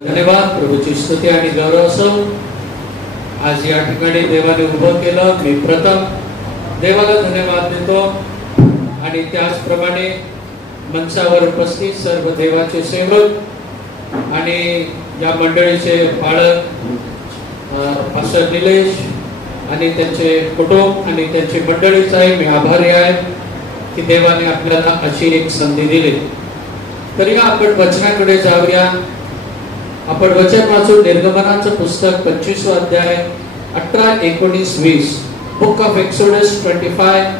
धन्यवाद. प्रभूची स्तुती आणि गौरव असो. आज या ठिकाणी देवाने उभं केलं. मी प्रथम देवाला धन्यवाद देतो आणि त्याचप्रमाणे मंचावर उपस्थित सर्व देवाचे सेवक आणि या मंडळीचे पालक पास्टर निलेश आणि त्यांचे कुटुंब आणि त्यांची मंडळीचाही मी आभारी आहे की देवाने आपल्याला अशी एक संधी दिली. तरी आपण वचनाकडे जाऊया. आपण वचन वाचून निर्गमनाचं पुस्तक 25 अध्याय 18, 19, 20. बुक ऑफ एक्सोडस 25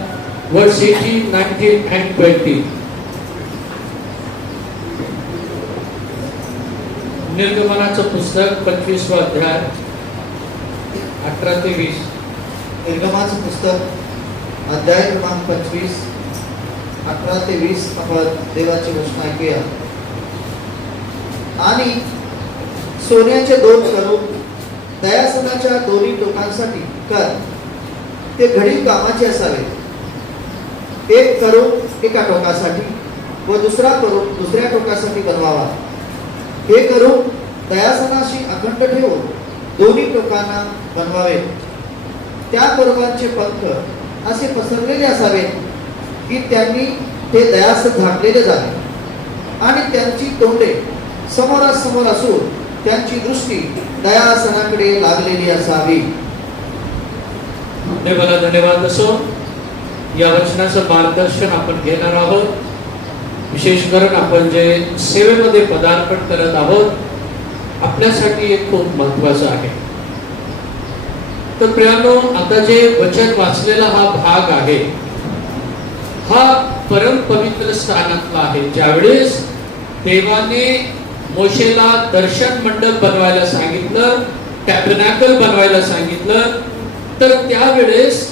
वर्स 18, 19 and 20. निर्गमनाचं पुस्तक 25 अध्याय 18 ते 20. निर्गमनाचं पुस्तक अध्याय क्रमांक 25 18 ते 20 आपण देवाचे वचन ऐकूया. आणि सोन्याचे 2 करून दयासनाच्या दोन्ही टोकांसाठी कर. ते घडी कामाचे असावे. एक करून एका टोकासाठी व दुसरा करून दुसऱ्या टोकासाठी बनवावा. हे करून दयासनाशी अखंड ठेवून दोन्ही टोकांना बनवावे. त्या करुबांचे पंख असे पसरलेले असावे की त्यांनी ते दयासन झाकलेले जावे आणि त्यांची तोंडे समोरासमोर असून त्यांची दृष्टी दयासनाकडे लागलेली असावी. देवाला धन्यवाद असो. या वचनाचं मार्गदर्शन आपण घेणार आहोत. विशेष करून आपण जे सेवेमध्ये पदार्पण करत आहोत आपल्यासाठी एक खूप महत्वाचं आहे. तर प्रियानो, आता जे वचन वाचलेला हा भाग आहे हा परम पवित्र स्थानातला आहे. ज्यावेळेस देवाने मोशेला दर्शन मंडप बनवायला सांगितलं, टॅबरनॅकल बनवायला सांगितलं, तर त्यावेळेस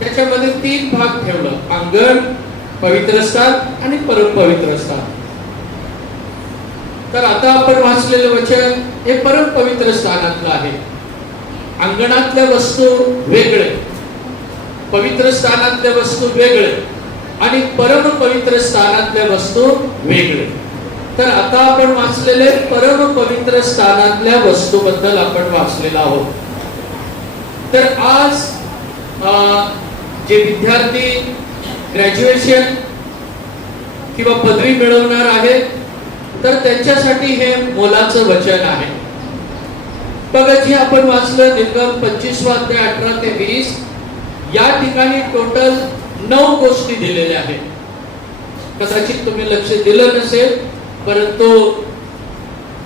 त्याच्यामध्ये 3 भाग ठेवलं. अंगण, पवित्र स्थान आणि परम पवित्र स्थान. तर आता आपण वाचलेलं वचन हे परम पवित्र स्थानातलं आहे. अंगणातल्या वस्तू वेगळे, पवित्र स्थानातल्या वस्तू वेगळे आणि परम पवित्र स्थानातल्या वस्तू वेगळे. तर आता आपण वाचलेले परम पवित्र स्थानातल्या वस्तूबद्दल आपण वाचलेला आहोत. तर आज जे विद्यार्थी ग्रॅज्युएशन किंवा पदवी मिळवणार आहेत तर त्यांच्यासाठी हे मोलाचं वचन आहे. बघा, जे आपण वाचलं निर्गम 25 अध्याय 18 ते 20 या ठिकाणी टोटल 9 गोष्टी दिलेल्या आहेत. कदाचित तुम्ही लक्ष दिलं नसेल, परंतु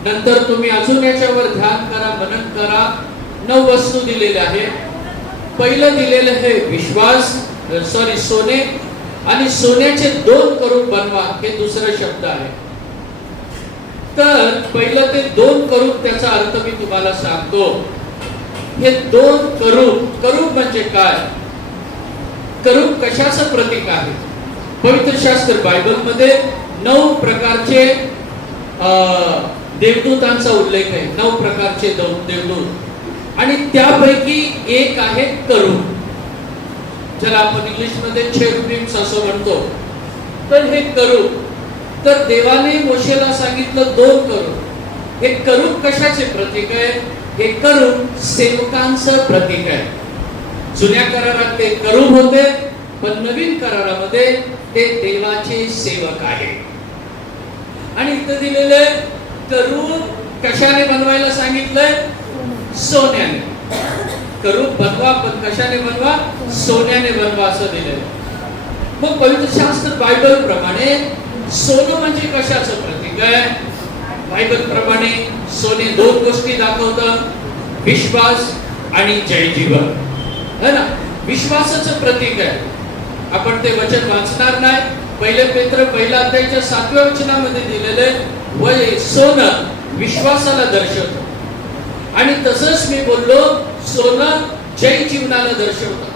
नंतर तुम्ही अजून याच्यावर ध्यान करा, मनन करा. 9 वस्तू दिलेल्या आहेत. पहिलं दिलेलं आहे विश्वास, सोने, आणि सोन्याचे 2 करूब बनवा हे दुसरा शब्द आहे. तर पहिलं ते 2 करूब, त्याचा अर्थ मी तुम्हाला सांगतो. हे 2 करूब म्हणजे काय? करूब कशाचं प्रतीक आहे? पवित्र शास्त्र बायबलमध्ये 9 प्रकारचे देवदूतांचा उल्लेख आहे. 9 प्रकारचे देवदूत आणि त्यापैकी एक आहे करूब, ज्याला आपण इंग्लिशमध्ये चेरुबिम्स असं म्हणतो. तर हे करूब, तर देवाने मोशेला सांगितलं 2 करूब. हे करूब कशाचे प्रतीक आहे? हे करूब सेवकांचं प्रतीक आहे. जुन्या करारात ते करूब होते, पण नवीन करारामध्ये ते देवाचे सेवक आहे. आणि इथं दिलेले करूब कशाने बनवायला सांगितलंय? सोन्याने. करूब बनवा, पण कशाने बनवा? सोन्याने बनवा असं दिलेलं. मग पवित्र शास्त्र बायबल प्रमाणे सोनं म्हणजे कशाचं प्रतीक आहे? बायबल प्रमाणे सोने 2 गोष्टी दाखवतं, विश्वास आणि जय जीवन, है ना? विश्वासाचं प्रतीक आहे. आपण ते वचन वाचणार नाही. पहिले पेत्र 1 अध्यायाच्या 7व्या वचनामध्ये दिलेले वय सोनं विश्वासाला दर्शवतं. आणि तसंच मी बोललो, सोनं जय जीवनाला दर्शवतं.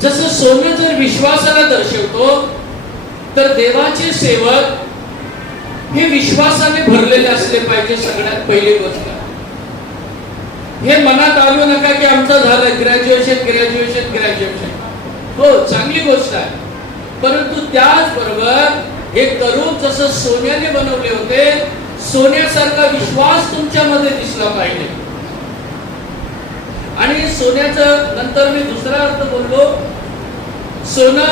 जसं सोनं जर विश्वासाला दर्शवतो, तर देवाचे सेवक हे विश्वासाने भरलेले असले पाहिजे. सगळ्यात पहिली गोष्ट हे मनात आणू नका की आमचं झालं ग्रॅज्युएशन. हो, चांगली गोष्ट आहे, परंतु त्याचबरोबर हे करूब जसं सोन्याने बनवले होते, सोन्यासारखा विश्वास तुमच्यामध्ये दिसला पाहिजे. आणि सोन्याचं नंतर मी दुसरा अर्थ बोललो, सोनं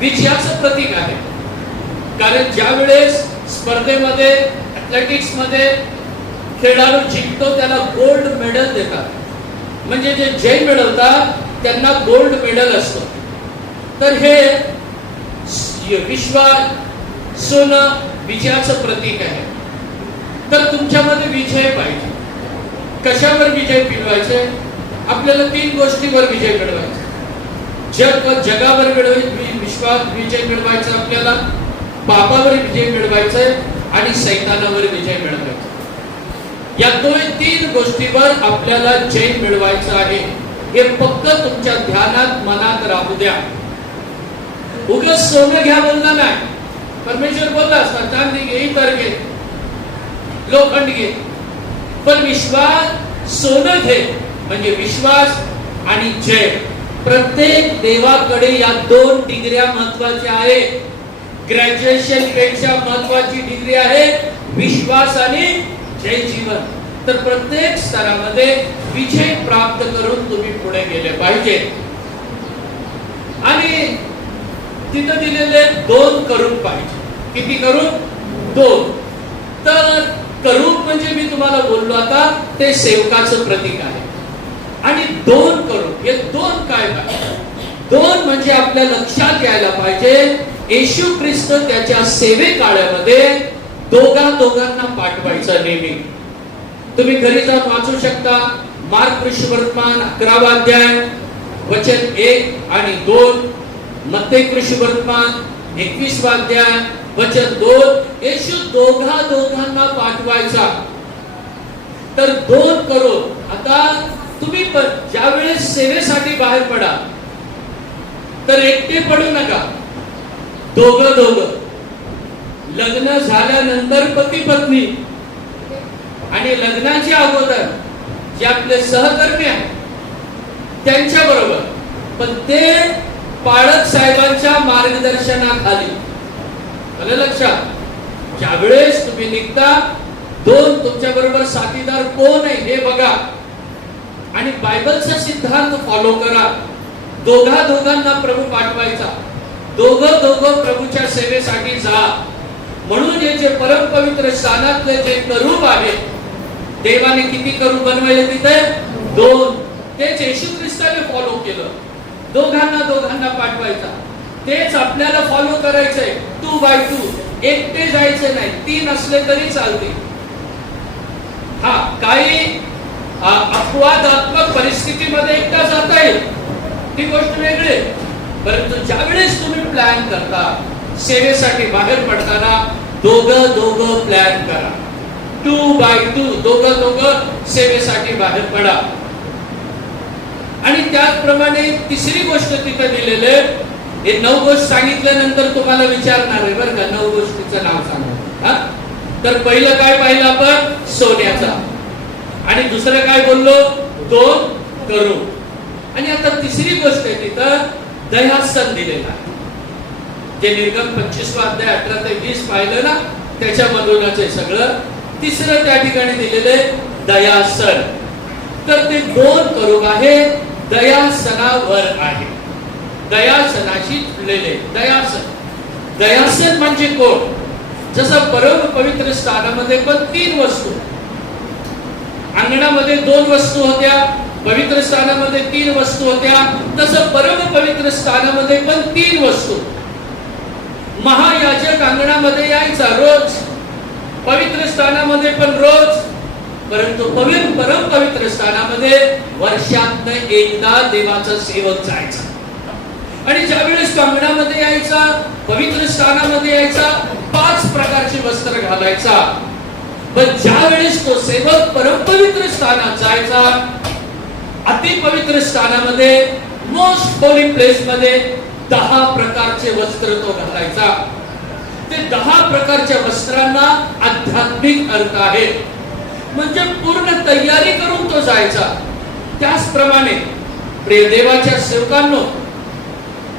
विजयाचं प्रतीक आहे. कारण ज्या वेळेस स्पर्धेमध्ये ऍथलेटिक्स मध्ये खेळाडू जिंकतो त्याला गोल्ड मेडल देतात. म्हणजे जे जय मिळवतात त्यांना गोल्ड मेडल असतं. तर हे विश्वास, सोनं विजयाचं प्रतीक आहे. तर तुमच्यामध्ये विजय पाहिजे. कशावर विजय मिळवायचे? आपल्याला 3 गोष्टीवर विजय मिळवायचा. जगावर विश्वास विजय मिळवायचा, आपल्याला पापावर विजय मिळवायचा आणि सैतानावर विजय मिळवायचा. या 3 गोष्टीवर आपल्याला जय मिळवायचा आहे. हे फक्त तुमच्या ध्यानात, मनात राहू द्या. उगाच सोनं घ्या बोलला नाही. परमेश्वर बोलला असता चांदी घे, इतर घे, लोखंड घे, पण विश्वास, सोनं घे. म्हणजे विश्वास आणि जय. प्रत्येक देवाकडे या 2 डिग्र्या महत्वाच्या आहेत. ग्रॅज्युएशन पेक्षा महत्वाची डिग्री आहे विश्वास आणि जय जीवन. तर प्रत्येक स्तरामध्ये विजय प्राप्त करून तुम्ही पुढे गेले पाहिजे. आणि तिथं दिलेले 2 करून पाहिजे. किती करून? 2. तर करून म्हणजे मी तुम्हाला बोललो आता ते सेवकाचं प्रतीक आहे. आणि 2 करून, हे 2 काय पाहिजे? 2 म्हणजे आपल्या लक्षात यायला पाहिजे येशू ख्रिस्त त्याच्या सेवे काळामध्ये दोघांना पाठवायचा नेहमी. तुम्ही घरी जाऊन वाचू शकता. मार्क सुवर्तमान 11वा अध्याय वचन 1 आणि 2, मत्ती सुवर्तमान 21वा अध्याय वचन 2. येशू दोघांना पाठवायचा. तर 2 करून. आता तुम्ही पण ज्या वेळेस सेवेसाठी बाहेर पडा तर एकटे पडू नका. दोघं लग्न झाल्यानंतर पती पत्नी आणि लग्नाच्या अगोदर जे आपले सहकर्मी आहेत त्यांच्या बरोबर, पण ते पाळक साहेबांच्या मार्गदर्शनाखाली. आलं लक्षात? ज्या वेळेस तुम्ही निघता 2 तुमच्या बरोबर साथीदार कोण आहे हे बघा आणि बायबलचा सिद्धांत फॉलो करा. दोघांना प्रभू पाठवायचा. दोघं प्रभूच्या सेवेसाठी जा. म्हणून हे जे परमपवित्र स्थानातले जे करूब आहे, देवाने किती करूब बनवले तिथे? 2. तेच येशू ख्रिस्ताने फॉलो केलं. दोघांना पाठवायचा. तेच आपल्याला फॉलो करायचंय. 2 by 2. एकटे जायचे नाही. 3 असले तरी चालते. हा, काही अपवादात्मक परिस्थितीमध्ये एकटा जाता येईल, ती गोष्ट वेगळी. परंतु ज्या वेळेस तुम्ही प्लॅन करता, सेवेसाठी बाहेर पडताना दोघं प्लॅन करा. 2 by 2. दोघं सेवेसाठी बाहेर पडा. आणि त्याचप्रमाणे तिसरी गोष्ट तिथे दिलेले. हे 9 गोष्ट सांगितल्यानंतर तुम्हाला विचारणार आहे बरं का, 9 गोष्टीचं नाव सांगा. तर पहिलं काय पाहिलं आपण? सोन्याचा. आणि दुसरं काय बोललो? 2 करू. आणि आता तिसरी गोष्ट आहे तिथं दयासन दिलेला आहे. जे निर्गम 25वा अध्याय 18 ते 20 पाहिलं ना, त्याच्यामधूनच आहे सगळं. तिसरं त्या ठिकाणी दिलेले दयासन. तर ते 2 करू आहे दयासनावर आहे. दयासनाशी जुळलेले. दयासन म्हणजे कोण? जसं परम पवित्र स्थानामध्ये पण 3 वस्तू, अंगणामध्ये 2 वस्तू होत्या, पवित्र स्थानामध्ये 3 वस्तू होत्या, तसं परम पवित्र स्थानामध्ये पण 3 वस्तू. महायाजक अंगणामध्ये यायचा रोज, पवित्र स्थानामध्ये पण रोज. परंतु परम पवित्र स्थानामध्ये वर्षातनं एकदा देवाचा सेवक जायचा. आणि ज्या वेळेस तो अंगणामध्ये यायचा, पवित्र स्थानामध्ये यायचा, 5 प्रकारचे वस्त्र घालायचा. पण ज्या वेळेस तो सेवक परम पवित्र स्थानात जायचा, अति पवित्र स्थानामध्ये, मोस्ट होली प्लेस मध्ये 10 प्रकारचे वस्त्र तो घालायचा. ते 10 प्रकारच्या वस्त्रांना आध्यात्मिक अर्थ आहे. म्हणजे पूर्ण तयारी करून तो जायचा. त्याचप्रमाणे प्रिय देवाच्या सेवकांनो,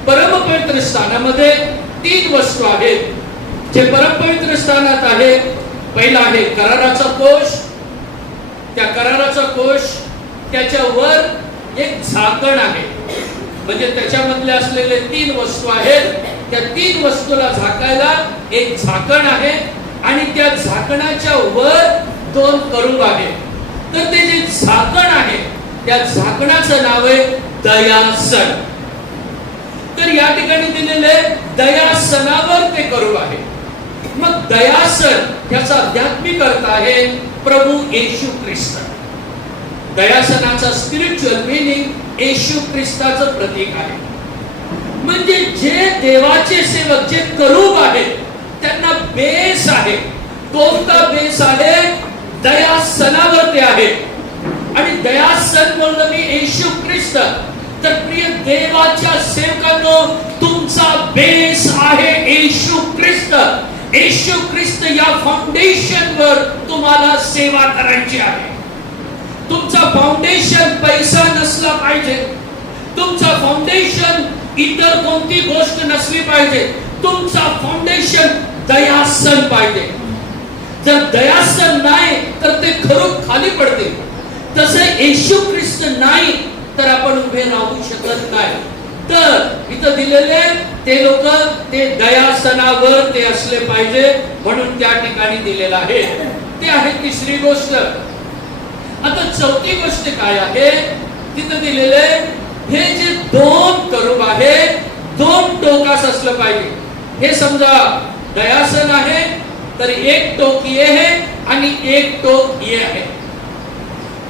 परम पवित्र स्थानामध्ये 3 वस्तू आहेत. जे परम पवित्र स्थानात आहे, पहिला आहे कराराचा कोश. त्या कराराचा कोश त्याच्यावर एक झाकण आहे, म्हणजे त्याच्यामधले असलेले 3 वस्तू आहेत. त्या 3 वस्तूला झाकायला एक झाकण आहे आणि त्या झाकणाच्या वर 2 करूब आहे. तर ते जे झाकण आहे त्या झाकणाचं नाव आहे दयासन. तर या ठिकाणी दिलेले दयासनावर ते करूब आहे. मग दयासन याचा आध्यात्मिक अर्थ आहे प्रभू येशू ख्रिस्त. दयासनाचा स्पिरिच्युअल मीनिंग येशू ख्रिस्ताचं प्रतीक आहे. म्हणजे जे देवाचे सेवक जे करूब आहेत त्यांना बेस आहे. कोणता बेस आहे? दयासनावर ते आहे. आणि दयासन म्हणलं मी येशू ख्रिस्त. तर प्रिय देवाच्या सेवकांनो, तुमचा बेस आहे येशू ख्रिस्त. येशू ख्रिस्त या फाउंडेशनवर तुम्हाला सेवा करायची आहे. तुमचा फाउंडेशन पैसा नसला पाहिजे. तुमचा फाउंडेशन इतर कोणती गोष्ट नसली पाहिजे. तुमचा फाउंडेशन दयासन पाहिजे. जर दयासन नाही तर ते खरोखर खाली पडते. तसे येशू ख्रिस्त नाही तर आपण उभे राहू शकत नाही. तर इथं दिलेले ते लोक ते दयासनावर ते असले पाहिजे म्हणून त्या ठिकाणी दिलेलं आहे. ते आहे तिसरी गोष्ट. आता चौथी गोष्ट काय आहे? तिथं दिलेले हे जे 2 करूब आहे 2 टोकास असलं पाहिजे. हे समजा दयासन आहे तर एक टोक ये आहे आणि एक टोक ये आहे.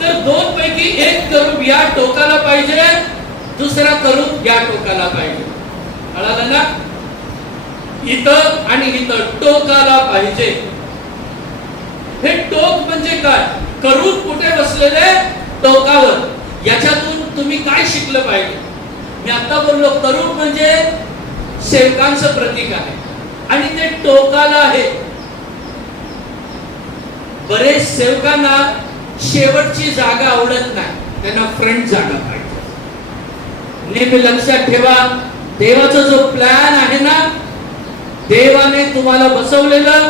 तर 2 पैकी एक करूब या टोकाला पाहिजे, दुसरा करूब या टोकाला पाहिजे. कळालं ना? इथं आणि इथं टोकाला पाहिजे. हे टोक म्हणजे काय? करूब कुठे बसलेले? टोकावर. याच्यातून तुम्ही काय शिकलं पाहिजे? मी आता बोललो करूब म्हणजे सेवकांचं प्रतीक आहे आणि ते टोकाला आहे. बरेच सेवकांना शेवटची जागा आवडत नाही, त्यांना फ्रंट जागा पाहिजे. नेहमी लक्षात ठेवा, देवाचा जो प्लॅन आहे ना, देवाने तुम्हाला बसवलेलं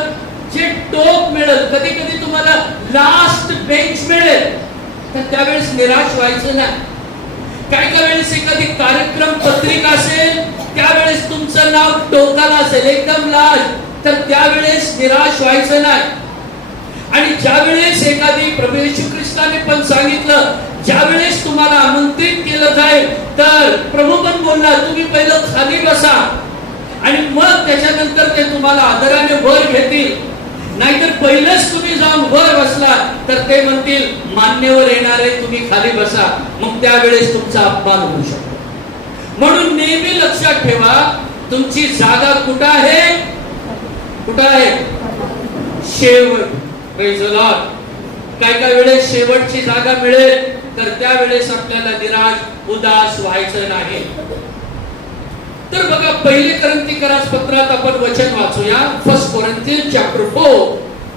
जे टोक मिळेल, कधी कधी तुम्हाला लास्ट बेंच मिळेल, तर त्यावेळेस निराश व्हायचं नाही. काय काय वेळेस एखादी कार्यक्रम पत्रिका असेल त्यावेळेस तुमचं नाव टोकाला असेल एकदम लास्ट, तर त्यावेळेस निराश व्हायचं नाही. आणि ज्या वेळेस एखादी प्रभू येशू ख्रिस्ताने पण सांगितलं, ज्या वेळेस तुम्हाला आमंत्रित केलं जाईल तर प्रभू पण बोलला तुम्ही पहिलं खाली बसा आणि मग त्याच्यानंतर ते तुम्हाला आदराने वर घेतील. नाहीतर पहिलेच तुम्ही जाऊन वर बसला तर ते म्हणतील मान्यवर येणारे तुम्ही खाली बसा, मग त्यावेळेस तुमचा अपमान होऊ शकतो. म्हणून नेहमी लक्षात ठेवा तुमची जागा कुठं आहे? कुठं आहे? शेवट. Praise the Lord. काय काय वेळेस शेवटची जागा मिळेल तर त्यावेळेस आपल्याला निराश उदास व्हायचं नाही. तर बघा, पहिले कोरिन्थीकरास पत्रात आपण वचन वाचूया. 1 Corinthians chapter 4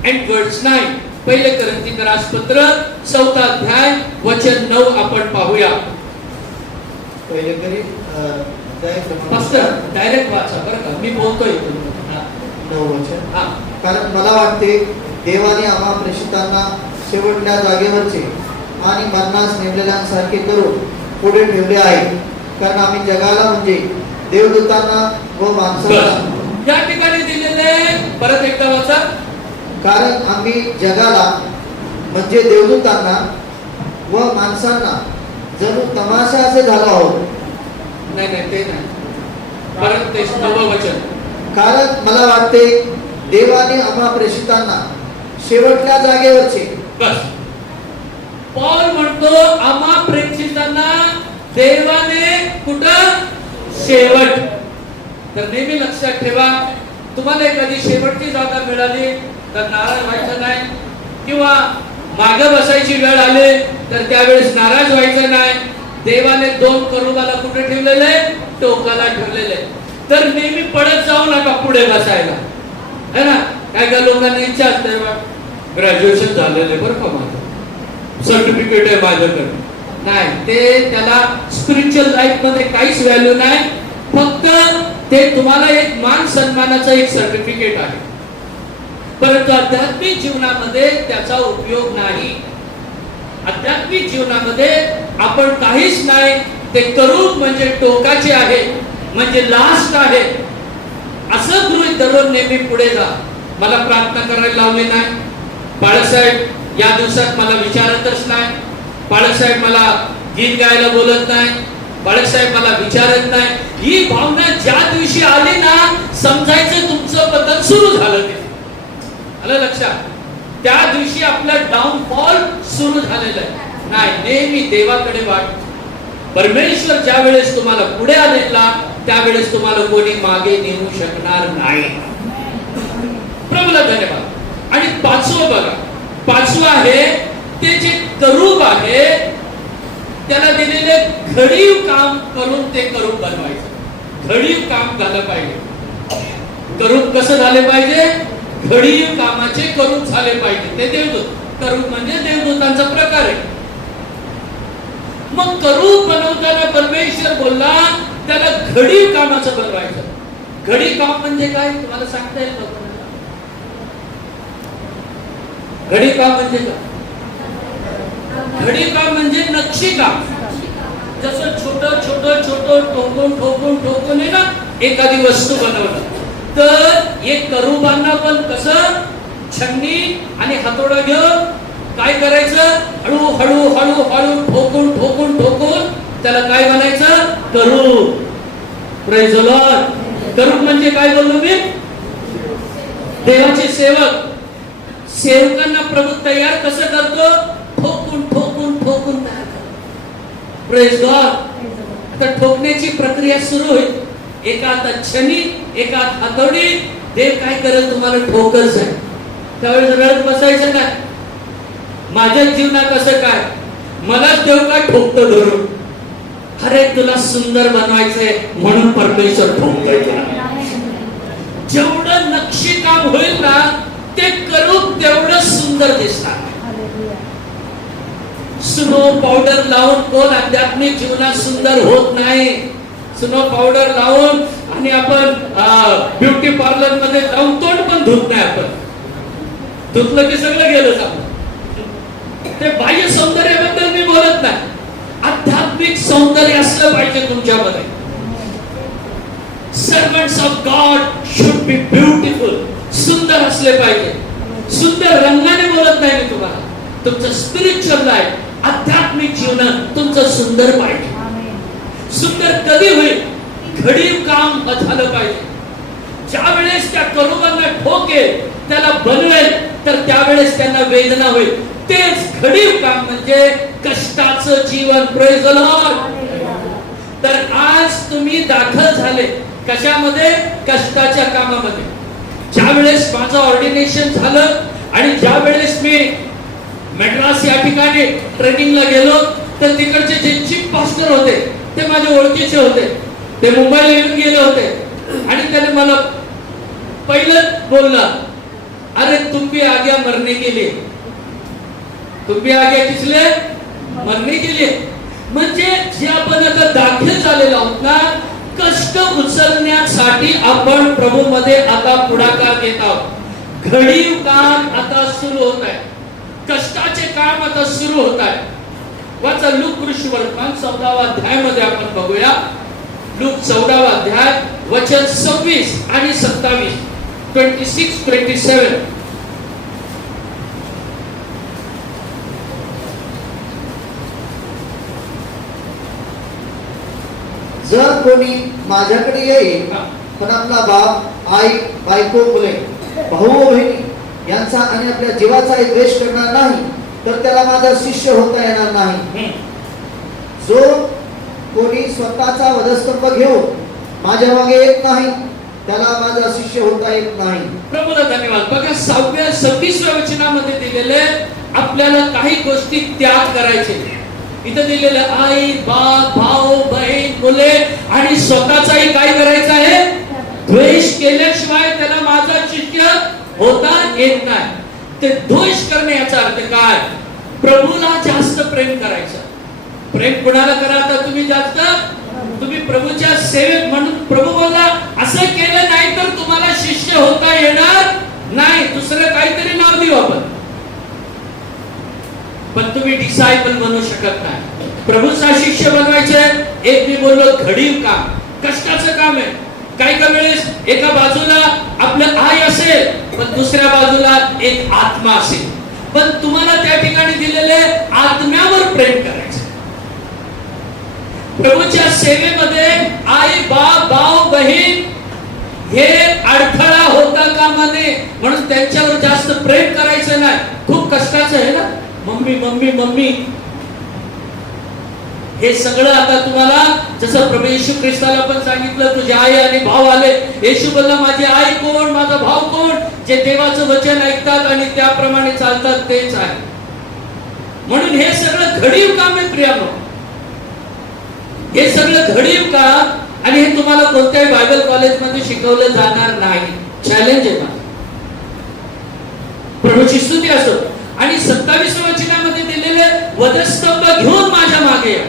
and verse 9. पहिले कोरिन्थीकरास पत्र 4 अध्याय वचन 9 आपण पाहूया. पहिले करी पास्टर डायरेक्ट वाचा बरं का, मी बोलतोय तुम्हाला. 9 वचन. कारण मला वाटते देवाने आम्हा प्रेषितांना शेवटल्या जागेवरचे आणि मरणास नेमलेल्यांसारखे करून पुढे ठेवले आहे. कारण आम्ही जगाला म्हणजे देवदूतांना व माणसांना. या ठिकाणी दिलेले परत एकदा वाचा. कारण आम्ही जगाला म्हणजे देवदूतांना व माणसांना जणू तमाशा असे झालो आहोत. नाही ते नाही, परत ते 9 वचन. कारण मला वाटते देवाने आम्हा प्रेषितांना शेवटल्या जागेवरचे. बस. पौल म्हणतो आम्हा प्रेषितांना देवाने कुठं? शेवट. तर नेहमी लक्षात ठेवा, तुम्हाला एखादी शेवटची जागा मिळाली तर नाराज व्हायचं नाही, किंवा मागे बसायची वेळ आली तर त्यावेळेस नाराज व्हायचं नाही. देवाने 2 करूबाला कुठे ठेवलेले? टोकाला ठेवलेले. तर नेहमी पडत जाऊ नका पुढे बसायला, है ना. काय काय लोकांना इच्छा असते, ग्रॅज्युएशन झालेलं आहे बरं का, माझं सर्टिफिकेट आहे माझ्याकडे. नाही, ते त्याला स्पिरिच्युअल लाईफ मध्ये काहीच व्हॅल्यू नाही. फक्त ते तुम्हाला एक मान सन्मानाचं एक सर्टिफिकेट आहे. परंतु आध्यात्मिक जीवनामध्ये त्याचा उपयोग नाही. आध्यात्मिक जीवनामध्ये आपण काहीच नाही. ते करूब म्हणजे टोकाचे आहे, म्हणजे लास्ट आहे असं गृहीत धरून नेहमी पुढे जा. मला प्रार्थना करायला लावली नाही, बाळासाहेब या दिवसात मला विचारतच नाही, बाळासाहेब मला गीत गायला बोलत नाही, बाळासाहेब मला विचारत नाही. ही भावना ज्या दिवशी आली ना, समजायचं तुमचं पतन सुरू झालं. ते आलं लक्षात? त्या दिवशी आपलं डाऊनफॉल सुरू झालेलं आहे. नाही, नेहमी देवाकडे वाट. परमेश्वर ज्या वेळेस तुम्हाला पुढे आलेला, त्यावेळेस तुम्हाला कोणी मागे नेऊ शकणार नाही. प्रभूला धन्यवाद. आणि पाचवं बघा, पाचवं आहे ते जे करूब आहे, त्याला दिलेले घडीव काम करून ते करूब बनवायचं. घडीव काम झालं पाहिजे. करूब कसं झाले पाहिजे? घडीव कामाचे करूब झाले पाहिजे. ते देवदूत. करूब म्हणजे देवदूतांचा प्रकार आहे. मग करूब बनवताना परमेश्वर बोलला त्याला घडीव कामाचं बनवायचं. घडीव काम म्हणजे काय तुम्हाला सांगता येईल का? घडीव काम म्हणजे काय? घडीव काम म्हणजे नक्षीकाम. जसं छोटं छोटं छोटं ठोकून ठोकून ठोकून आहे ना एखादी वस्तू बनवणं, तर एक करूबांना पण कसं छन्नी आणि हातोडा घेऊन काय करायचं? हळू हळू हळू हळू ठोकून ठोकून ठोकून त्याला काय बनायचं? करूब. Praise the Lord. करूब म्हणजे काय बोललो मी? देवाचे सेवक. सेवकांना प्रभू तयार कसं करतो? ठोकून ठोकून ठोकून तयार करतो. Praise God. आता ठोकण्याची प्रक्रिया सुरू होईल. एका हातात छनी, एका हातात हातोडी. देव काय करेल? तुम्हाला ठोकच आहे. त्यावेळेस रडत बसायचं काय? माझ्या जीवनात कसं काय? मलाच देव काय ठोकतो धरून? अरे तुला सुंदर बनवायचंय म्हणून परमेश्वर ठोकतोय तुला. जेवढं नक्षीकाम होईल ना, ते करूब तेवढं सुंदर दिसणार. स्नो पावडर लावून कोण आध्यात्मिक जीवनात सुंदर होत नाही. स्नो पावडर लावून आणि आपण ब्युटी पार्लर मध्ये जाऊन तोंड पण धुत नाही. आपण धुतलं की सगळं गेलं आपण. ते बाह्य सौंदर्याबद्दल मी बोलत नाही. आध्यात्मिक सौंदर्य असलं पाहिजे तुमच्यामध्ये. Servants of God should be beautiful. सुंदर असले पाहिजे. सुंदर रंगाने बोलत नाही मी तुम्हाला. तुमचं स्पिरिच्युअल लाईफ, आध्यात्मिक जीवन तुमचं सुंदर पाहिजे. सुंदर कधी होईल? घडीव काम झालं पाहिजे. ज्या वेळेस त्या करूबांना ठोकेल, त्याला बनवेल, तर त्यावेळेस त्यांना वेदना होईल. तेच घडीव काम म्हणजे कष्टाचं जीवन. Praise the Lord. तर आज तुम्ही दाखल झाले कशामध्ये? कष्टाच्या कामामध्ये. ज्या वेळेस माझं ऑर्डिनेशन झालं आणि ज्या वेळेस मी मद्रास या ठिकाणी ट्रेनिंगला गेलो, तर तिकडचे जे चीफ पास्टर होते ते माझे ओळखीचे होते. ते मुंबईला येऊन गेले होते आणि त्याने मला पहिलं बोलला, अरे तुम भी आ गया मरने के लिए. तुम भी आ गया किस लिए? मरने के लिए. म्हणजे जे आपण आता दाखल झालेलो आहोत ना, कष्ट उचलण्यासाठी आपण प्रभू मध्ये आता पुढाकार घेत आहोत. घडीव काम आता सुरू होत आहे. कष्टाचे काम आता सुरू होत आहे. वाचा लूक ऋषीवर्तमान 14वा अध्यायामध्ये आपण बघूया. लूक 14वा अध्याय वचन 26 आणि 27. 26-27. जर कोणी माझ्याकडे येईल पण आपला बाप, आई, बायको, मुले, भाऊ बहिणी यांचा आणि आपल्या जीवाचा द्वेष करणार नाही, तर त्याला माझा शिष्य होता येणार नाही. जो कोणी स्वतःचा वधस्तंभ घेऊन माझ्या मागे येत नाही, त्याला माझा शिष्य होता येत नाही. प्रभूला धन्यवाद. बघा 26व्या वचनामध्ये दिलेले आपल्याला काही गोष्टी त्याग करायचे. इथं दिलेलं आई, बाप, भाऊ, बहीण, मुले आणि स्वतःचाही काय करायचं आहे? द्वेष केल्याशिवाय त्याला माझा शिष्य होता येत नाही. ते द्वेष करणे याचा अर्थ काय? प्रभूला जास्त प्रेम करायचं. प्रेम कुणाला करा आता तुम्ही जास्त? तुम्ही प्रभूच्या सेवेत. म्हणून प्रभू बोलला असं केलं नाही तर तुम्हाला शिष्य होता येणार नाही. दुसरं काहीतरी नाव देऊ आपण, पण तुम्ही डिसायपल बनू शकत नाही. प्रभूचा शिष्य बनवायचे. एक मी बोललो घडीव काम, कष्टाचं काम आहे. काही का वेळेस एका बाजूला आपलं आई असेल, पण दुसऱ्या बाजूला एक आत्मा असेल. पण तुम्हाला त्या ठिकाणी दिलेले आत्म्यावर प्रेम करायचं. प्रभूच्या सेवेमध्ये आई, बाप, भाऊ, बहीण हे अडथळा होता कामा नये, म्हणून त्यांच्यावर जास्त प्रेम करायचं नाही. खूप कष्टाचं आहे ना, मम्मी मम्मी मम्मी. हे सगळं आता तुम्हाला, जसं प्रभू येशू ख्रिस्ताला पण सांगितलं तुझे आई आणि भाऊ आले. येशू बोलला माझी आई कोण, माझा भाऊ कोण? जे देवाचं वचन ऐकतात आणि त्याप्रमाणे चालतात तेच आहे. म्हणून हे सगळं घडीव काम आहे प्रियानो, हे सगळं घडीव काम. आणि हे तुम्हाला कोणत्याही बायबल कॉलेजमध्ये शिकवलं जाणार नाही. चॅलेंज आहे मला. प्रभूची स्तुती असो. आणि 27व्या वचनामध्ये दिलेले वधस्तंभ घेऊन माझ्या मागे या.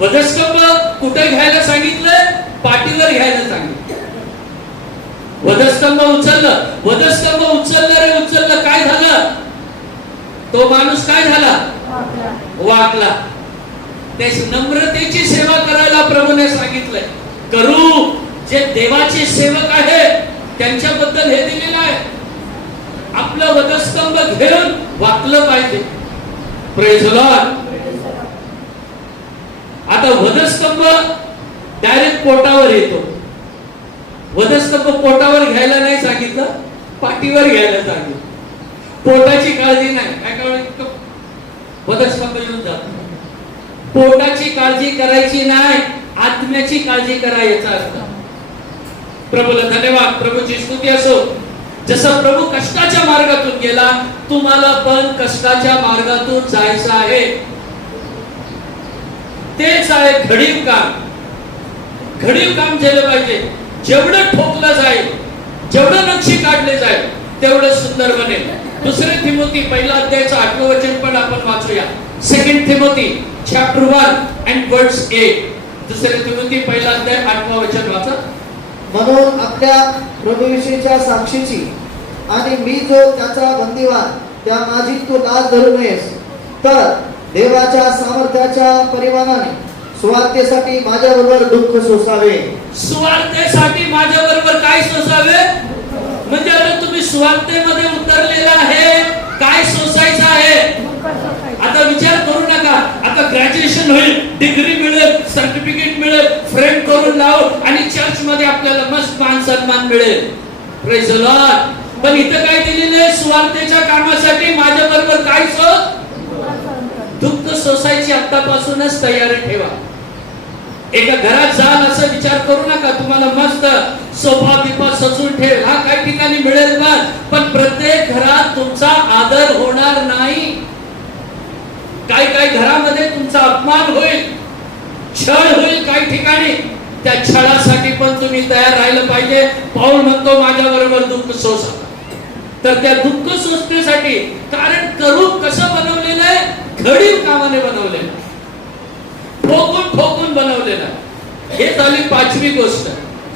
वधस्तंभ कुठे घ्यायला सांगितलं? पाठीवर घ्यायला सांगितलं. वधस्तंभ उचललं. वधस्तंभ उचललं रे उचललं. काय झालं? तो माणूस काय झाला? वाकला. त्या नम्रतेची सेवा करायला प्रभूने सांगितलंय. करू. जे देवाचे सेवक आहेत त्यांच्याबद्दल हे दिलेलं आहे. आपलं वधस्तंभ घेऊन वाकलं पाहिजे. Praise the Lord. आता वधस्तंभ डायरेक्ट पोटावर येतो. वधस्तंभ पोटावर घ्यायला नाही सांगितलं, पाठीवर घ्यायला सांगितलं. पोटाची काळजी नाही. काय काळजी? वधस्तंभ येऊन जातो. पोटाची काळजी करायची नाही, आत्म्याची काळजी करायचा असतं. प्रभूला धन्यवाद. प्रभूची स्तुती असो. जसं प्रभू कष्टाच्या मार्गातून गेला, तुम्हाला पण कष्टाच्या मार्गातून जायचं आहे. तेच आहे घडीव काम. घडीव काम केलं पाहिजे. जेवढं ठोकलं जाईल, जेवढं नक्षी काढले जाईल, तेवढं सुंदर बनेल. दुसरे थिमोथी पहिला अध्यायाचं 8वं वचन पण आपण वाचूया. Second Timothy chapter 1 and verse 8. दुसरे थिमोथी पहिला अध्याय 8वं वचन वाचा. म्हणून आपल्या प्रभूविषयीच्या साक्षीची आणि मी जो त्याचा बंदीवान त्या माझी तू लाज धरू नयेस, तर देवाच्या सामर्थ्याच्या परिमाणाने स्वार्थेसाठी माझ्याबरोबर दुःख सोसावे. स्वार्थेसाठी माझ्याबरोबर काय सोसावे? म्हणजे आता तुम्ही स्वार्थेमध्ये उतरलेला आहे. काय सोसायचं आहे? आता विचार करू नका. आता ग्रॅज्युएशन होईल, डिग्री मिळेल, सर्टिफिकेट मिळेल, फ्रेंड करून लाव आणि चर्च मध्ये आपल्याला मस्त मान सन्मान मिळेल. Praise the Lord. पण इथं काय दिलेलं आहे? स्वार्थेच्या कामासाठी माझ्या बरोबर काय दुःख सोसायची आतापासूनच तयारी ठेवा. एका घरात जाल असं विचार करू नका. तुम्हाला मस्त सोफा बिफा सजून ठेव, हा काही ठिकाणी मिळेल ना, पण प्रत्येक घरात तुमचा आदर होणार नाही. काही काही घरामध्ये तुमचा अपमान होईल, छळ होईल काही ठिकाणी. त्या छळासाठी पण तुम्ही तयार राहिलं पाहिजे. पाऊल म्हणतो माझ्या बरोबर दुःख सोसा. तर त्या दुःख सोसण्यासाठी, कारण करूब कसं बनवलेलं आहे? घडीव कामाने बनवलेलं, ठोकून ठोकून बनवलेलं. हे झाली 5वी गोष्ट.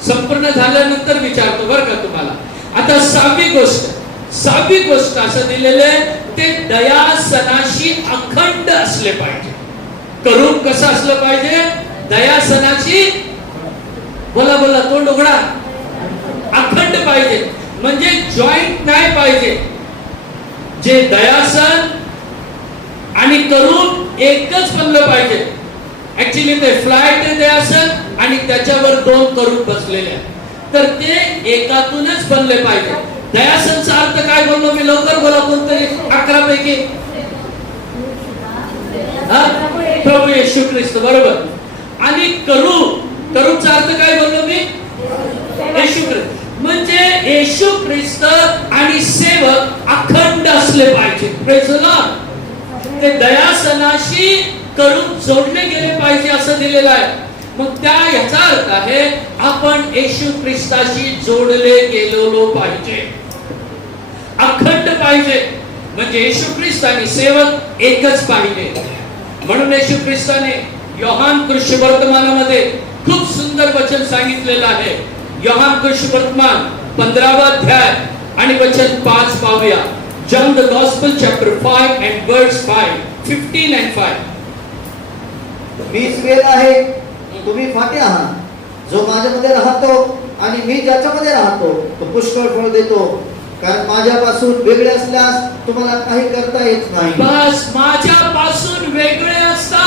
संपूर्ण झाल्यानंतर विचारतो बरं का तुम्हाला. आता 6वी गोष्ट. 6वी गोष्ट असं दिलेलं आहे, ते दयासनाशी अखंड असले पाहिजे. करूब कसं असलं पाहिजे? दयासनाशी, बोला बोला तोंड उघडा, अखंड पाहिजे. म्हणजे जॉईंट नाही पाहिजे. जे दयासन आणि करूब एकच बनलं पाहिजे. ऍक्च्युअली ते फ्लाइट दयासन आणि त्याच्यावर 2 करूब बसलेले आहेत, तर ते एकातूनच बनले पाहिजे. दयासनचा अर्थ काय बोललो मी? लवकर बोला. कोणतरी 11 पैकी प्रभू येशू ख्रिस्त, बरोबर. आणि करूबचा अर्थ काय बोललो मी? येशू ख्रिस्त. म्हणजे येशू ख्रिस्त आणि सेवक अखंड असले पाहिजे. Praise the Lord. ते दयासनाशी करून जोडले गेले पाहिजे असं दिलेलं आहे. मग त्या याचा अर्थ आहे आपण येशू ख्रिस्ताशी जोडले गेलेलो पाहिजे, अखंड पाहिजे. म्हणजे येशू ख्रिस्त आणि सेवक एकच पाहिजे. म्हणून येशू ख्रिस्ताने योहान कृष्ण वर्तमानामध्ये खूप सुंदर वचन सांगितलेलं आहे. योहान कृष्ण वर्तमान 15वा अध्याय आणि वचन 5 पाहूया. John the Gospel chapter 5 and verse 5, 15 and 5. मीच वेल आहे, तुम्ही फाटे आहात. जो माझ्यामध्ये राहतो आणि मी ज्याच्यामध्ये राहतो तो पुष्कळ फळ देतो, कारण माझ्यापासून वेगळे असल्यास तुम्हाला काही करता येत नाही. बस माझ्यापासून वेगळे असता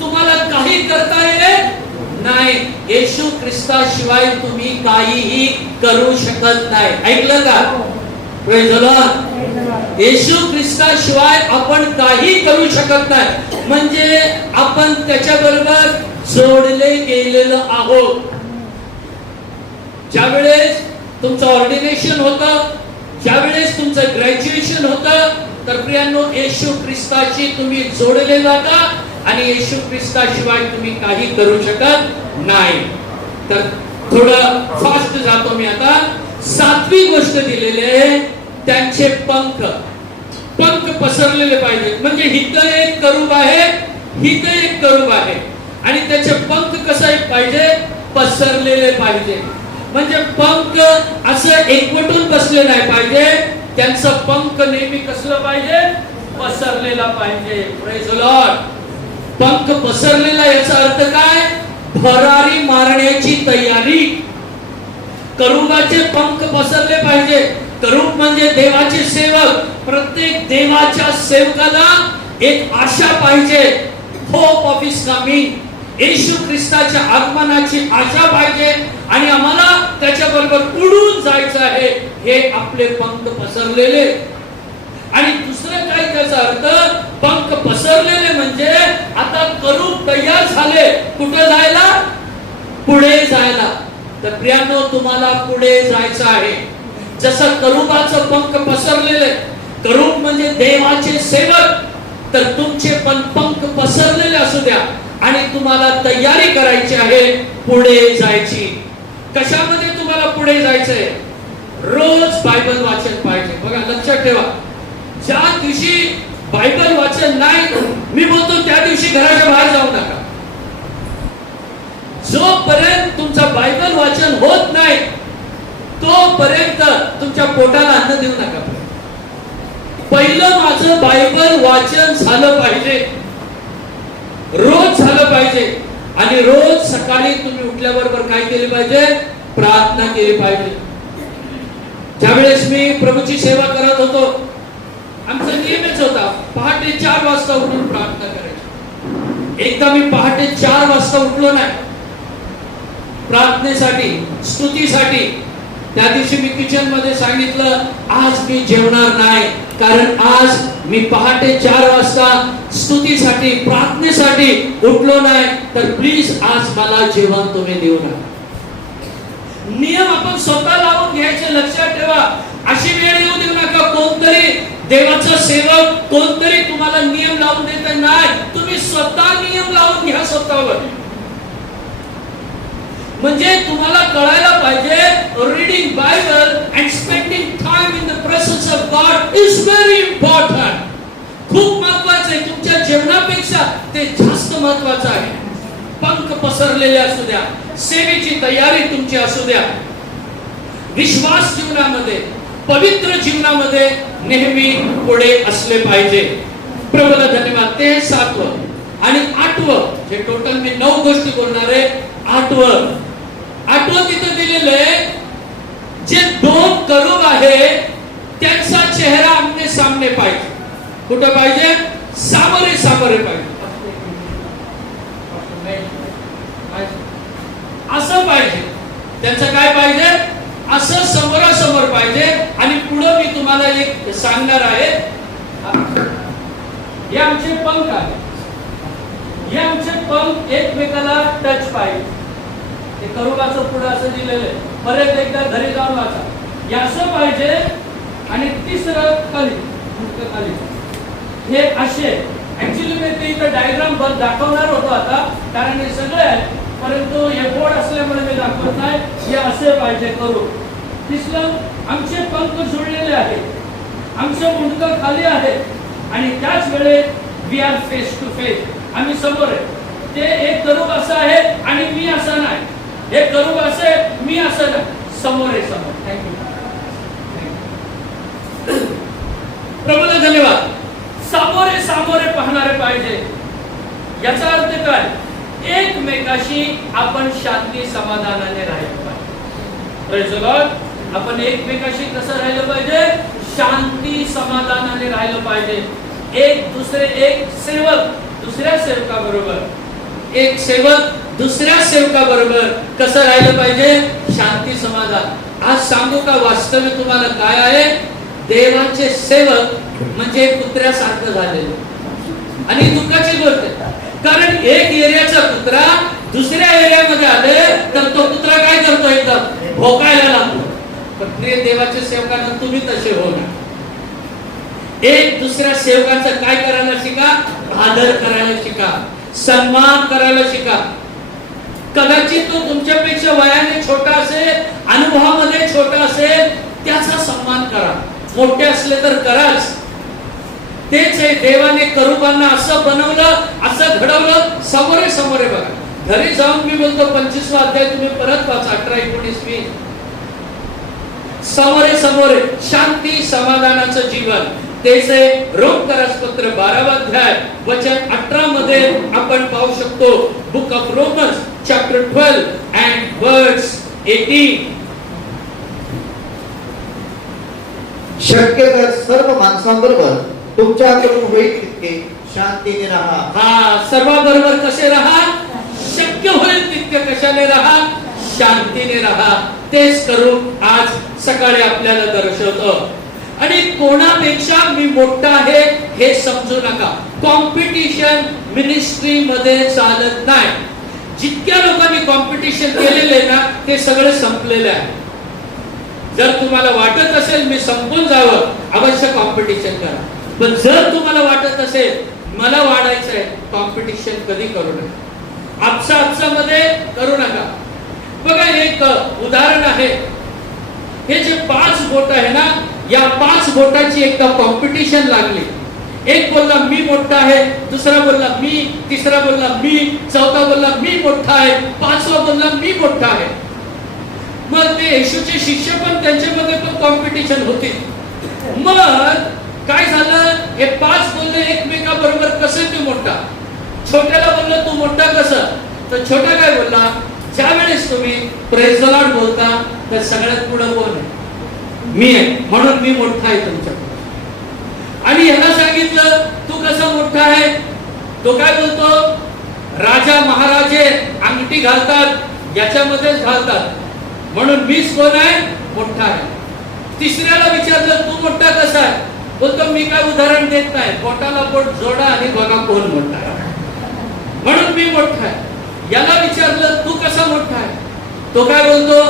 तुम्हाला काही करता येत नाही. येशू ख्रिस्ताशिवाय तुम्ही काहीही करू शकत नाही. ऐकलं का? Praise the Lord. येशू ख्रिस्ताशिवाय आपण काही करू शकत नाही. म्हणजे आपण त्याच्याबरोबर जोडले गेलेलो आहोत. ज्यावेळेस तुमचं ऑर्डिनेशन होतं, ज्यावेळेस तुमचं ग्रॅज्युएशन होतं, तर प्रियांनो येशू ख्रिस्ताशी तुम्ही जोडले जाता आणि येशू ख्रिस्ताशिवाय तुम्ही काही करू शकत नाही. तर थोडं फास्ट जातो मी आता. 7वी गोष्ट दिलेली आहे, त्यांचे पंख पसरलेले पाहिजेत. म्हणजे हिथं एक करूब आहे, हिथं एक करूब आहे आणि त्याचे पंख कसे पाहिजे? पसरलेले पाहिजे. म्हणजे पंख असं एकवटून बसले नाही पाहिजे. त्यांचं पंख नेहमी कसलं पाहिजे? पसरलेला पाहिजे. Praise the Lord. पंख पसरलेला याचा अर्थ काय? भरारी मारण्याची तयारी. करूबाचे पंख पसरले पाहिजे. करूब म्हणजे देवाचे सेवक. प्रत्येक देवाच्या सेवकाला एक आशा पाहिजे. Hope of his coming. Yeshu ख्रिस्ताच्या आगमनाची आशा पाहिजे आणि आम्हाला त्याच्याबरोबर उडून जायचं आहे. हे आपले पंख पसरलेले. आणि दुसरं काय त्याचा अर्थ? पंख पसरलेले म्हणजे आता करूब तयार झाले. कुठे जायला? पुढे जायला. तर प्रियांनो तुम्हाला पुढे जायचं आहे. जसं करूबाचं पंख पसरलेले, करूब म्हणजे देवाचे सेवक, तर तुमचे पण पंख पसरलेले असू द्या आणि तुम्हाला तयारी करायची आहे पुढे जायची. कशामध्ये तुम्हाला पुढे जायचंय? रोज बायबल वाचन पाहिजे. बघा लक्षात ठेवा, ज्या दिवशी बायबल वाचन नाही, मी बोलतो त्या दिवशी घराच्या बाहेर जाऊ नका. जोपर्यंत तुमचं बायबल वाचन होत नाही तोपर्यंत तुमच्या पोटाला अन्न देऊ नका. पहिलं माझं बायबल वाचन झालं पाहिजे, रोज झालं पाहिजे. आणि रोज सकाळी तुम्ही उठल्याबरोबर काय केले पाहिजे? प्रार्थना केली पाहिजे. ज्यावेळेस मी प्रभूची सेवा करत होतो, आमचा नियमच होता पहाटे 4 वाजता उठून प्रार्थना करायची. एकदा मी पहाटे 4 वाजता उठलो नाही प्रार्थनेसाठी, स्तुतीसाठी. त्या दिवशी मी किचन मध्ये सांगितलं, आज मी जेवणार नाही, कारण आज मी पहाटे 4 वाजता स्तुतीसाठी, प्रार्थनेसाठी उठलो नाही, तर प्लीज आज मला जेवण तुम्ही देऊ नका. नियम आपण स्वतः लावून घ्यायचे. लक्षात ठेवा, अशी वेळ येऊ देऊ नका कोणतरी देवाचा सेवक कोणतरी तुम्हाला नियम लावून देत नाही. तुम्ही स्वतः नियम लावून घ्या स्वतःवर. म्हणजे तुम्हाला कळायला पाहिजे, reading Bible and spending time in the presence of God is very important. खूप महत्त्वाचं आहे. तुमच्या जीवनापेक्षा ते जास्त महत्त्वाचं आहे. पंख पसरलेले असू द्या, सेवेची तयारी तुमची असू द्या, विश्वास जीवनामध्ये, पवित्र जीवनामध्ये नेहमी पुढे असले पाहिजे. प्रभूला धन्यवाद. ते 7वं. आणि 8वं, हे टोटल मी 9 गोष्टी बोलणार आहे. 8वं तिथे दिलेलं आहे, जे 2 करूब आहे त्यांचा चेहरा आमने सामने पाहिजे. कुठे पाहिजे? सामोरे सामोरे पाहिजे. असं पाहिजे. त्यांचं काय पाहिजे? असं समोरासमोर पाहिजे. आणि पुढे मी तुम्हाला एक सांगणार आहे. हे आमचे पंख आहे. हे आमचे पंख एकमेकाला टच पाहिजे. हे करूबाचं पुढे असं दिलेलं आहे. परत एकदा घरी जाऊन वाचा. हे असं पाहिजे. आणि तिसरं खाली, खाली हे असे. ऍक्च्युअली मी ते इथं डायग्राम दाखवणार होतो आता, कारण हे सगळे आहे, परंतु हे बोर्ड असल्यामुळे मी दाखवत नाही. हे असे पाहिजे करू. तिसरं, आमचे पंख जुळलेले आहेत, आमचं मुंडकं खाली आहे आणि त्याच वेळेस we are face to face. आम्ही समोर आहे. ते एक करूब असं आहे आणि मी असं नाही. हे करूब असं आहे, मी असं नाही. समोर आहे, समोर. थँक्यू. प्रभूला धन्यवाद. सामोरे सामोरे पाहणारे पाहिजे. याचा अर्थ काय? एकमेकाशी आपण शांती समाधानाने राहिलं पाहिजे. Praise the Lord. आपण एकमेकाशी कसं राहिलं पाहिजे? शांती समाधानाने राहिलं पाहिजे. एक सेवक दुसऱ्या सेवकाबरोबर, एक सेवक दुसऱ्या सेवकाबरोबर कसं राहिलं पाहिजे? शांती समाधान. आज सांगू का वास्तव्य तुम्हाला काय आहे? देवाचे सेवक म्हणजे कुत्र्यासारखं झालेलं. आणि दुःखाची गोष्ट आहे, कारण एक एरियाचा कुत्रा दुसऱ्या एरियामध्ये आले तर तो कुत्रा काय करतो? एकदम भोकायला लागतो. पण प्रिय देवाच्या सेवकांना तुम्ही तसे हो ना. एक दुसऱ्या सेवकाचं काय करायला शिका? आदर करायला शिका, सन्मान करायला शिका. कदाचित तो तुमच्यापेक्षा वयाने छोटा असेल, अनुभवामध्ये छोटा असेल, त्याचा सन्मान करा. मोठे असले तर कराच. तेच आहे, देवाने करूबांना असं बनवलं, असं घडवलं. समोरे समोरे बघा. घरी जाऊन मी बोलतो 25वा अध्याय तुम्ही परत वाचा, 18, 19, 20. समोरे समोरे शांती समाधानाचं जीवन. तेच आहे रोमकरासपत्र 12वा अध्याय वचन 18 मध्ये आपण पाहू शकतो. Book of Romans chapter 12 and वर्स 18. शक्य तर सर्व माणसांबरोबर तुमच्याकडून होईल तितके शांतीने राहा. हा, सर्वांबरोबर कसे राहा? शक्य होईल तितके कशाने राहा? शांतीने राहा. तेच करून आज सकाळी आपल्याला दर्शवतो. आणि कोणापेक्षा मी मोठा आहे हे समजू नका. कॉम्पिटिशन मिनिस्ट्री मध्ये चालत नाही. जितक्या लोकांनी कॉम्पिटिशन केलेले ना ते सगळे संपलेले आहे. जर तुम्हाला वाटत असेल मी संपून जावं, अवश्य कॉम्पिटिशन करा. पण जर तुम्हाला वाटत असेल मला वाढायचंय, कॉम्पिटिशन कधी करू नका. आपसा मध्ये करू नका. बघा एक उदाहरण आहे. हे जे 5 बोट आहे ना, या 5 बोटाची एकदा कॉम्पिटिशन लागली. एक बोलला मी मोठा आहे, दुसरा बोलला मी, तिसरा बोलला मी, चौथा बोलला मी मोठा आहे, 5वा बोलला मी मोठा आहे. मग ते येशूचे शिष्य पण त्यांच्यामध्ये पण कॉम्पिटिशन होती. मग काय झालं? हे 5 बोलले एकमेकाबरोबर कसे तू मोठा. छोट्याला बोललं तू मोठा कसं? तर छोटा काय बोलला? ज्या वेळेस तुम्ही प्रेज द लॉर्ड बोलता तर सगळ्यात पुढे कोण आहे? मी आहे, म्हणून मी मोठा आहे तुमच्याकडे. आणि ह्याला सांगितलं तू कसा मोठा आहे? तो काय बोलतो? राजा महाराजे अंगठी घालतात याच्यामध्येच घालतात, म्हणून मीच कोण आहे? मोठा आहे. तिसऱ्याला विचारलं तू मोठा कसा आहे? बोलतो मी काय उदाहरण देत नाही, बोटाला बोट जोडा आणि बघा कोण मोठा आहे, म्हणून मी मोठा आहे. याला विचारलं तू कसा मोठा आहे? तो काय बोलतो?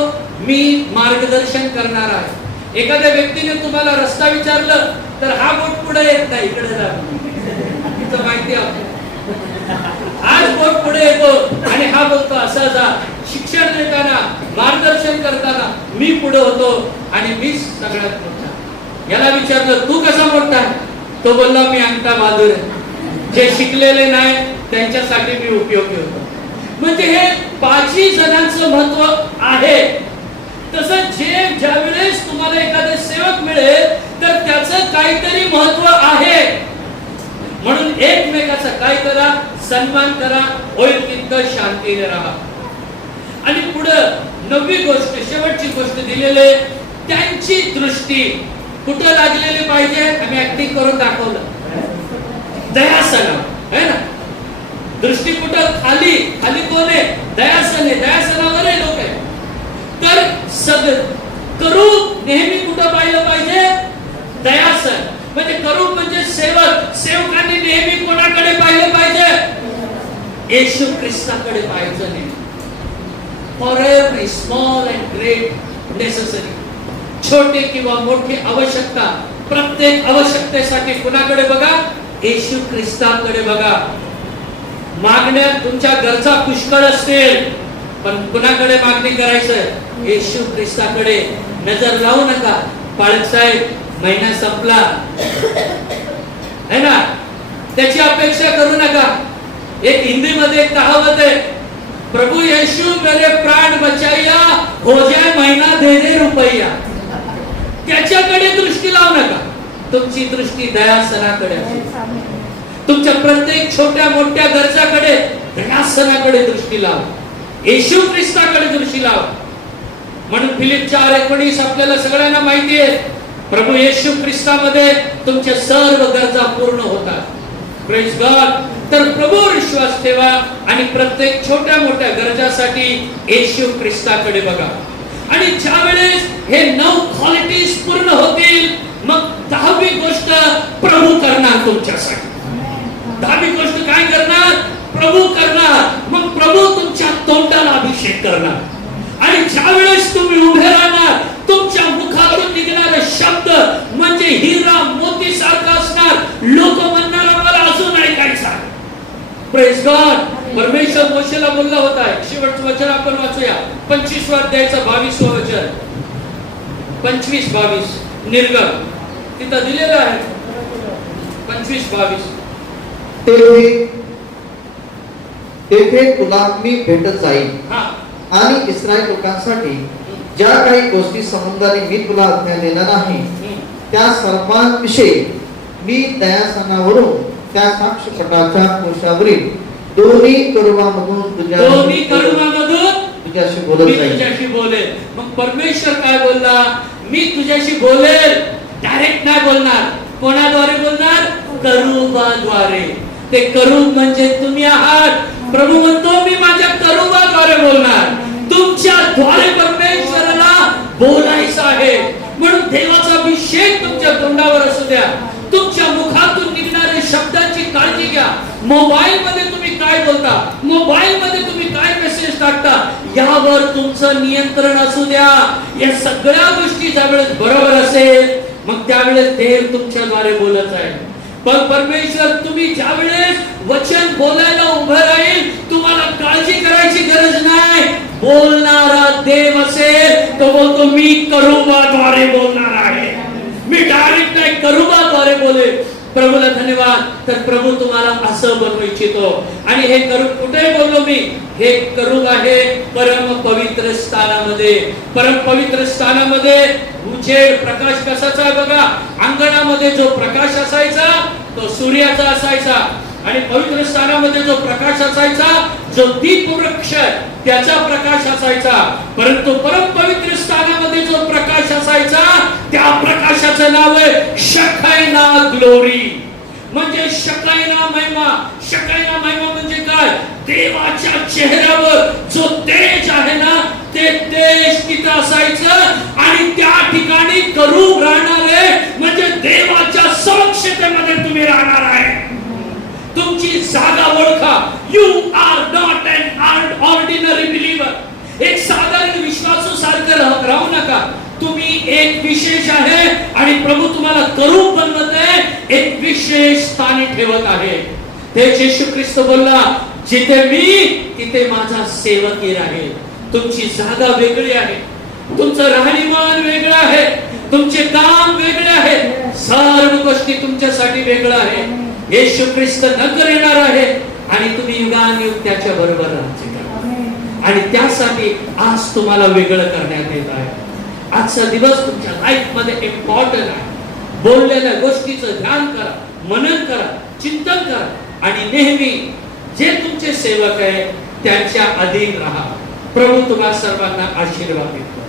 मी मार्गदर्शन करणार आहे. एखाद्या व्यक्तीने तुम्हाला रस्ता विचारलं तर हा बोट पुढे येत नाही, इकडे जा, तिथं माहिती आहे. आज बोट पुढे येतो आणि हा बोलतो असा जा. शिक्षण देताना, मार्गदर्शन करताना मी पुढे होतो आणि मीच सगळ्यात मोठा. याला विचारलं तू कसा मोठा आहे? तो बोलला मी अंगठा बहादूर आहे. जे शिकलेले नाही त्यांच्यासाठी मी उपयोगी होतो. म्हणजे हे 5ही जणांचं महत्व आहे. तसं ज्या वेळेस तुम्हाला एखादे सेवक मिळेल तर त्याचं काहीतरी महत्व आहे. म्हणून एकमेकाचा काय करा? सन्मान करा. होईल तितकं शांतीने राहा. आणि पुढं 9वी गोष्ट, शेवटची गोष्ट दिलेले, त्यांची दृष्टी कुठं लागलेली पाहिजे? आम्ही ऍक्टिंग करून दाखवलं. दयासना है ना. दृष्टी कुठं? खाली. खाली कोण आहे? दयासन आहे. दयासनावर आहे लोक आहे. तर करू नेहमी कुठं पाहिलं पाहिजे? दयासन. म्हणजे करू म्हणजे सेवक. सेवकांनी नेहमी कोणाकडे पाहिलं पाहिजे? येशू ख्रिस्ताकडे पाहायचं नाही. For every small and great necessary, छोटे किंवा मोठी आवश्यकता, प्रत्येक आवश्यकतेसाठी कुणाकडे बघा? येशू ख्रिस्ताकडे बघा. मागण्या तुमच्या गरजा पुष्कळ असतील पण कुणाकडे मागणी करायचं? येशू ख्रिस्ताकडे. नजर लावू नका. पाळक साहेब महिना संपला है ना, त्याची अपेक्षा करू नका. एक हिंदी मध्ये एक कहावत आहे, प्रभु यीशु मेरे प्राण बचाइया, हो जाए महीना दे दे रुपया. त्याच्याकडे दृष्टी लावू नका. तुमची दृष्टी दयासनाकडे असेल. तुमच्या प्रत्येक छोट्या मोठ्या गरजाकडे दयासनाकडे दृष्टी लाव. येशू ख्रिस्ताकडे दृष्टी लाव. म्हणून फिलिप 4:19 आपल्याला सगळ्यांना माहिती आहे, प्रभू येशू ख्रिस्तामध्ये तुमच्या सर्व गरजा पूर्ण होतात. Praise God. तर प्रभूवर विश्वास ठेवा आणि प्रत्येक छोट्या मोठ्या गरजासाठी येशू ख्रिस्ताकडे बघा. आणि ज्या वेळेस हे 9 क्वालिटीज पूर्ण होतील, मग 10वी गोष्ट प्रभू करणार तुमच्यासाठी. 10वी गोष्ट काय करणार? प्रभू करणार. मग प्रभू तुमच्या तोंडाला अभिषेक करणार. आणि ज्या वेळेस तुम्ही उभे राहणार, तुमच्या मुखातून निघणारे शब्द म्हणजे हिरा मोती सारखा असणार. लोक म्हणणार आम्हाला अजून ऐकायचं आहे. Praise God. परमेश्वर मोशेला बोलला होता. शेवटचं वचन आपण वाचूया. 25व्या अध्यायाचं 22वं वचन. 25-22 निर्गम तिथं दिलेलं आहे. 25-22. तेथे तुला मी भेटत जाईल हा. आणि इस्रायल लोकांसाठी ज्या काही गोष्टी संबंधाने मी तुला आज्ञा देणार आहे त्या सर्वांविषयी मी दयासनावरून त्या साक्षपटाच्या कोशावरील दोन्ही करुणामधून तुझ्याशी बोलेल. मग परमेश्वर काय बोलला? मी तुझ्याशी बोलेल. डायरेक्ट नाही बोलणार. कोणाद्वारे बोलणार? करूबाद्वारे. ते करूब म्हणजे तुम्ही आहात. प्रभू म्हणतो मी माझ्या करूबाद्वारे बोलणार. तुमच्या द्वारे परमेश्वराला बोलायचं आहे. म्हणून देवाचा अभिषेक तुमच्या तोंडावर असू द्या. तुमच्या मुखातून निघणाऱ्या शब्दांची काळजी घ्या. मोबाईल मध्ये तुम्ही काय बोलता, मोबाईल मध्ये तुम्ही काय मेसेज टाकता, यावर तुमचं नियंत्रण असू द्या. या सगळ्या गोष्टी ज्यावेळेस बरोबर असेल, मग त्यावेळेस देव तुमच्याद्वारे बोलत आहे. पण परमेश्वर तुम्ही ज्यावेळेस वचन बोलायला उभं राहील, तुम्हाला काळजी करायची गरज नाही. बोलणारा देव असेल तो बोलतो मी करूबाद्वारे बोलणार आहे. मी डायरेक्ट नाही, करूबाद्वारे बोलेल. प्रभूला धन्यवाद. तर प्रभू तुम्हाला असं बनवू इच्छितो. आणि हे करूब कुठे बोललो मी? हे करूब आहे परम पवित्र स्थानामध्ये. परम पवित्र स्थानामध्ये उजेड प्रकाश कसाचा आहे बघा. अंगणामध्ये जो प्रकाश असायचा तो सूर्याचा असायचा. आणि पवित्र स्थानामध्ये जो प्रकाश असायचा, जो दीपवृक्ष त्याचा प्रकाश असायचा. परंतु परम पवित्र स्थानामध्ये जो प्रकाश असायचा, त्या प्रकाशाचं नाव आहे शकायना ग्लोरी. म्हणजे शकायना महिमा. शकायना महिमा म्हणजे काय? देवाच्या चेहऱ्यावर जो तेज आहे ना, ते तेज तिथं असायचं. आणि त्या ठिकाणी करूब राहणारे म्हणजे देवाच्या समक्षतेमध्ये तुम्ही राहणार आहे. तुमची जागा ओळखा. You are not an ordinary believer. एक साधारण विश्वासू सारखं राहू नका. तुम्ही एक विशेष आहे आणि प्रभू तुम्हाला करूब बनवत आहे, एक विशेष स्थानी ठेवत आहे. ते येशू ख्रिस्त बोलला, जिथे मी तिथे माझा सेवक आहे. तुमची जागा वेगळी आहे. तुमचं राहणीमान वेगळं आहे. तुमचे काम वेगळे आहे. सर्व गोष्टी तुमच्यासाठी वेगळं आहे. येशू ख्रिस्त नगर येणार आहे आणि तुम्ही युगानुयुग त्याच्या बरोबर राज्य करा. आणि त्यासाठी आज तुम्हाला वेगळं करण्यात येत आहे. आजचा दिवस तुमच्या लाईफ मध्ये इम्पॉर्टंट आहे. बोललेल्या गोष्टीचं ध्यान करा, मनन करा, चिंतन करा आणि नेहमी जे तुमचे सेवक आहे त्यांच्या अधीन राहा. प्रभू तुम्हा सर्वांना आशीर्वाद देतो.